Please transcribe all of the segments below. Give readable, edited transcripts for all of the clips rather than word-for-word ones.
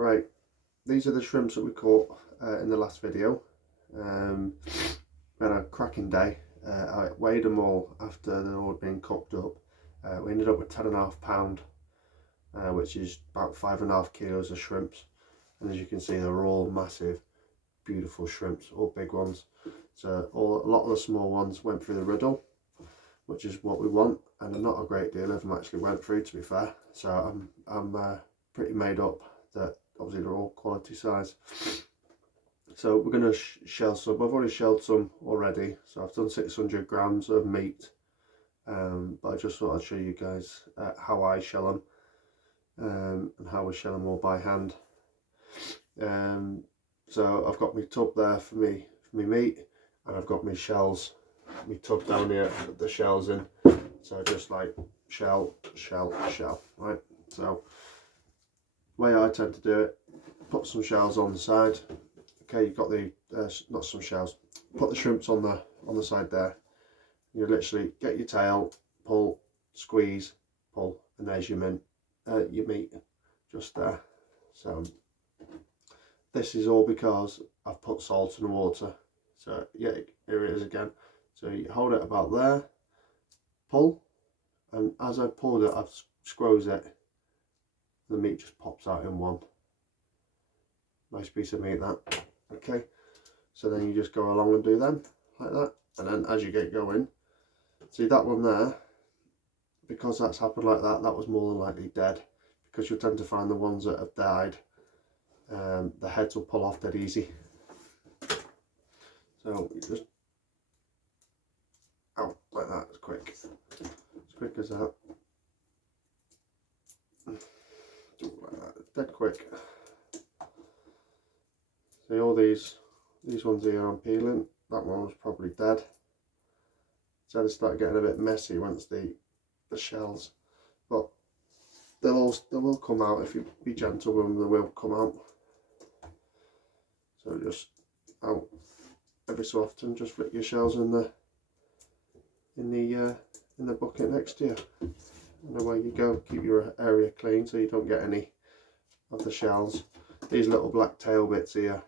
Right, these are the shrimps that we caught in the last video. We had a cracking day. I weighed them all after they'd all been cooked up. We ended up with 10.5 pound, which is about 5.5 kilos of shrimps. And as you can see, they're all massive, beautiful shrimps, all big ones. So a lot of the small ones went through the riddle, which is what we want, and not a great deal of them actually went through, to be fair. So I'm pretty made up that obviously they're all quality size. So we're going to shell some. I've already shelled some already, so I've done 600 grams of meat, but I just thought I'd show you guys how I shell them, and how we shell them all by hand. So I've got my tub there for me meat, and I've got my shells, my tub down here with the shells in. So just like shell, right? So the way I tend to do it, put some shells on the side. Okay, you've got the not some shells. Put the shrimps on the side there. You literally get your tail, pull, squeeze, pull, and there's your meat just there. So this is all because I've put salt in the water. So yeah, here it is again. So you hold it about there, pull, and as I pulled it, I've squoze it. The meat just pops out in one. Nice piece of meat that. Okay, so then you just go along and do them like that, and then as you get going, see that one there, because that's happened like that, that was more than likely dead, because you'll tend to find the ones that have died, the heads will pull off dead easy. So you just out like that, as quick as that, like that, dead quick. See all these ones here I'm peeling, that one was probably dead. So they start getting a bit messy once the shells, but they will come out if you be gentle with them. They will come out. So just out every so often, just flick your shells in the bucket next to you, and away you go. Keep your area clean so you don't get any of the shells. These little black tail bits here,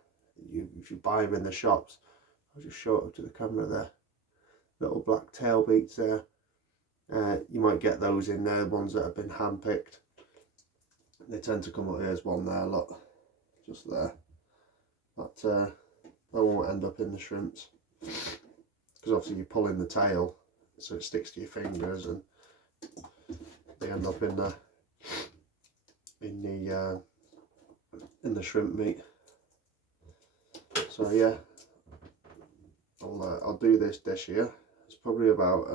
if you buy them in the shops, I'll just show it up to the camera there. Little black tail beats there. You might get those in there, ones that have been hand picked. They tend to come up. Here's one there, look, just there. That won't end up in the shrimps, because obviously you're pulling the tail, so it sticks to your fingers, and they end up in the shrimp meat. So yeah, I'll do this dish here. It's probably about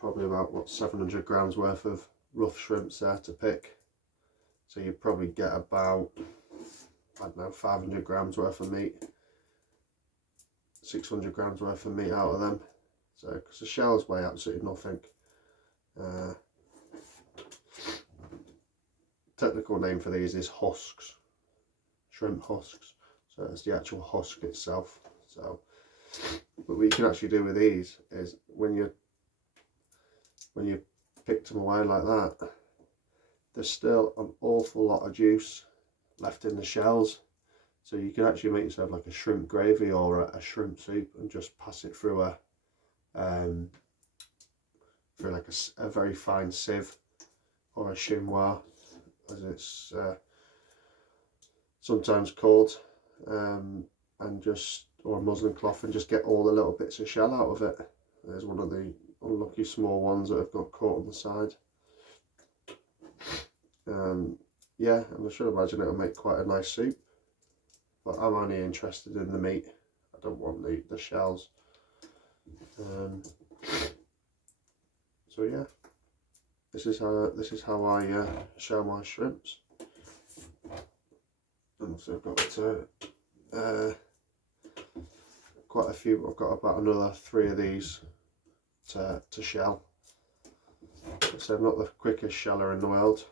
what, 700 grams worth of rough shrimps there to pick. So you probably get about, I don't know, 500 grams worth of meat, 600 grams worth of meat out of them. So because the shells weigh absolutely nothing. Technical name for these is husks, shrimp husks. So it's the actual husk itself. So, but what you can actually do with these is when you picked them away like that, there's still an awful lot of juice left in the shells. So you can actually make yourself like a shrimp gravy or a shrimp soup, and just pass it through like a very fine sieve, or a chinois as it's sometimes called, or a muslin cloth, and just get all the little bits of shell out of it. There's one of the unlucky small ones that have got caught on the side. Yeah, and I should imagine it'll make quite a nice soup, but I'm only interested in the meat. I don't want the shells. So yeah, this is how I shell my shrimps. And so I've got quite a few. I've got about another 3 of these to shell. So I'm not the quickest sheller in the world.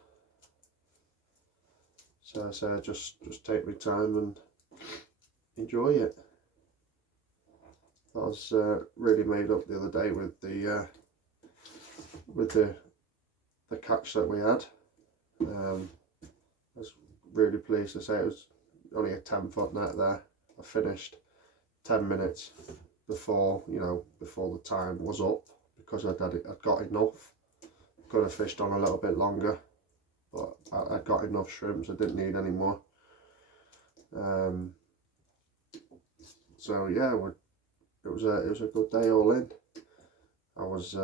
So just take my time and enjoy it. I was really made up the other day with the catch that we had. really pleased to say it was only a 10-foot net there. I finished 10 minutes before, you know, before the time was up, because I'd got enough. Could have fished on a little bit longer, but I got enough shrimps. I didn't need any more. So yeah, it was a good day all in. I was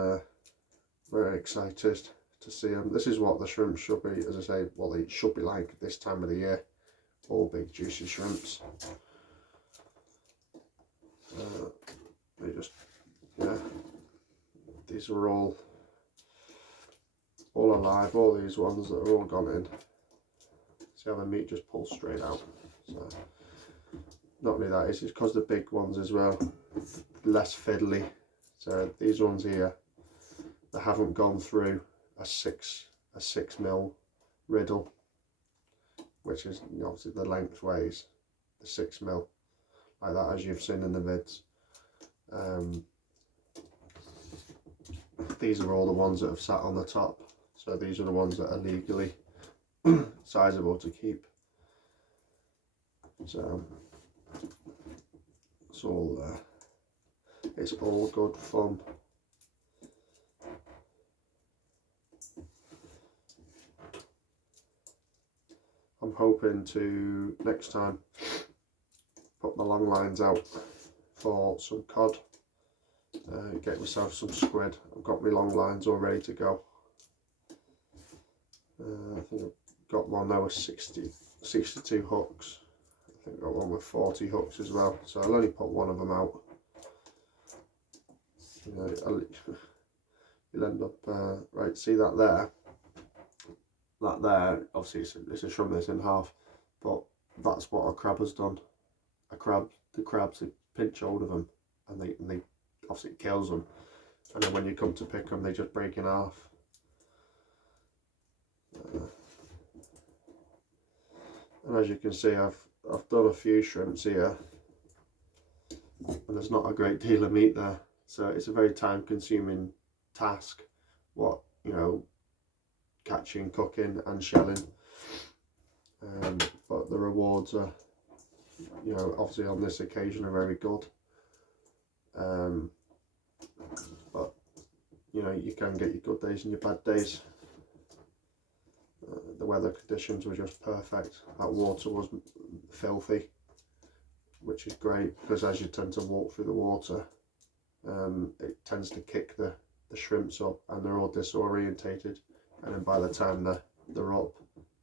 very excited to see them. This is what the shrimps should be, as I say, what they should be like this time of the year. All big juicy shrimps. They just, yeah, these are all alive. All these ones that are all gone in. See how the meat just pulls straight out. So not only that, it's because the big ones as well, less fiddly. So these ones here, they haven't gone through a 6 mil riddle, which is obviously the lengthways, the 6 mil, like that, as you've seen in the vids. These are all the ones that have sat on the top, so these are the ones that are legally sizable to keep. So it's all good fun. I'm hoping to next time put my long lines out for some cod, get myself some squid. I've got my long lines all ready to go. I think I've got one now with 62 hooks. I think I've got one with 40 hooks as well, so I'll only put one of them out. You know, you'll end up, right, see that there? That there, obviously it's a shrimp that's in half, but that's what a crab has done. The crabs, they pinch hold of them, and they obviously it kills them, and then when you come to pick them, they just break in half. And as you can see, I've done a few shrimps here, and there's not a great deal of meat there, so it's a very time-consuming task. What, you know, catching, cooking, and shelling. But the rewards are, you know, obviously on this occasion are very good. But you know, you can get your good days and your bad days. The weather conditions were just perfect. That water was filthy, which is great, because as you tend to walk through the water, it tends to kick the shrimps up, and they're all disorientated, and then by the time they're up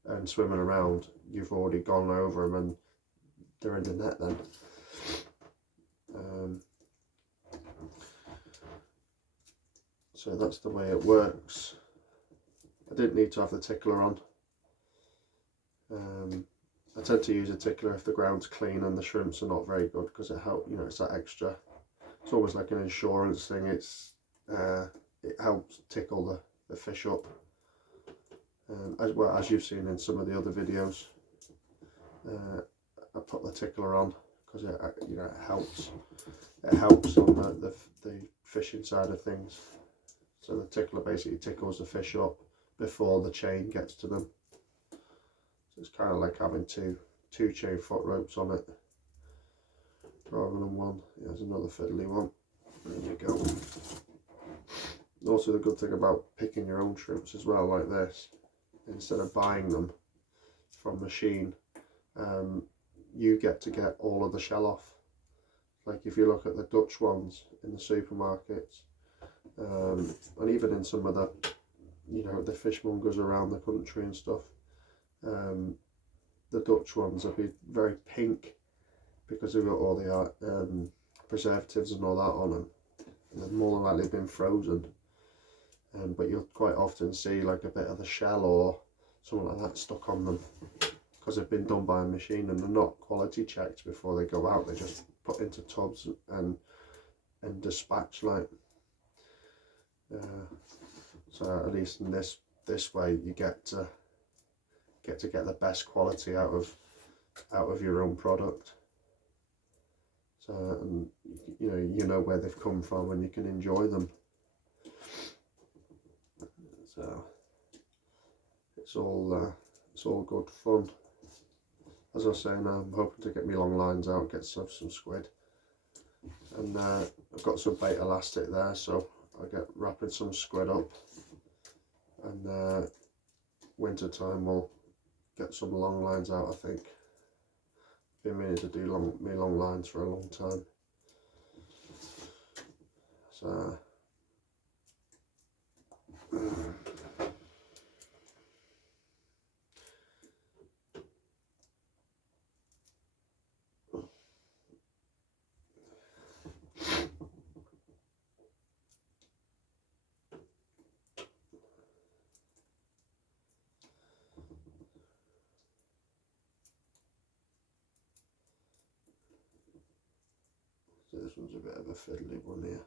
and swimming around, you've already gone over them and they're in the net then. So that's the way it works. I didn't need to have the tickler on. I tend to use a tickler if the ground's clean and the shrimps are not very good, because it helps, you know, it's that extra, it's almost like an insurance thing. It's it helps tickle the fish up, as well as you've seen in some of the other videos. I put the tickler on because you know, it helps on the fishing side of things. So the tickler basically tickles the fish up before the chain gets to them. So it's kind of like having two chain foot ropes on it rather than one. Here's another fiddly one. There you go. Also, the good thing about picking your own shrimps as well, like this, instead of buying them from machine, you get to get all of the shell off. Like if you look at the Dutch ones in the supermarkets, and even in some of the, you know, the fishmongers around the country and stuff, the Dutch ones will be very pink because they've got all the preservatives and all that on them, and they've more than likely been frozen. But you'll quite often see like a bit of the shell or something like that stuck on them, because they've been done by a machine and they're not quality checked before they go out. They're just put into tubs and dispatched like. So at least in this way, you get to get the best quality out of your own product. So, and you know where they've come from and you can enjoy them. So it's all good fun. as I was saying, I'm hoping to get my long lines out, get some squid, and I've got some bait elastic there, so I'll get wrapping some squid up, and winter time we'll get some long lines out. I think been meaning to do long lines for a long time, so this one's a bit of a fiddly one here.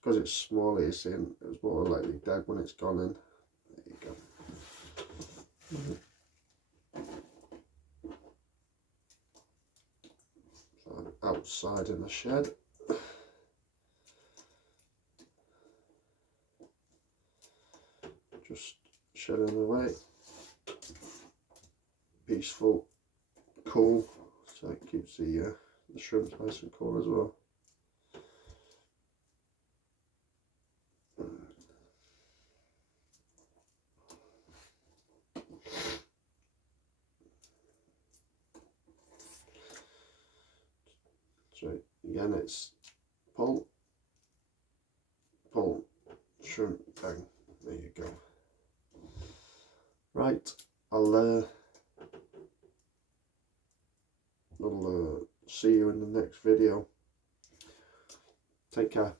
Because it's smaller, you see, and it's more likely dead when it's gone in. There you go. So I'm outside in the shed. Just shedding away. Peaceful, cool, so it keeps the shrimps nice and cool as well. So again, it's pull, shrimp, bang. There you go. Right, I'll see you in the next video. Take care.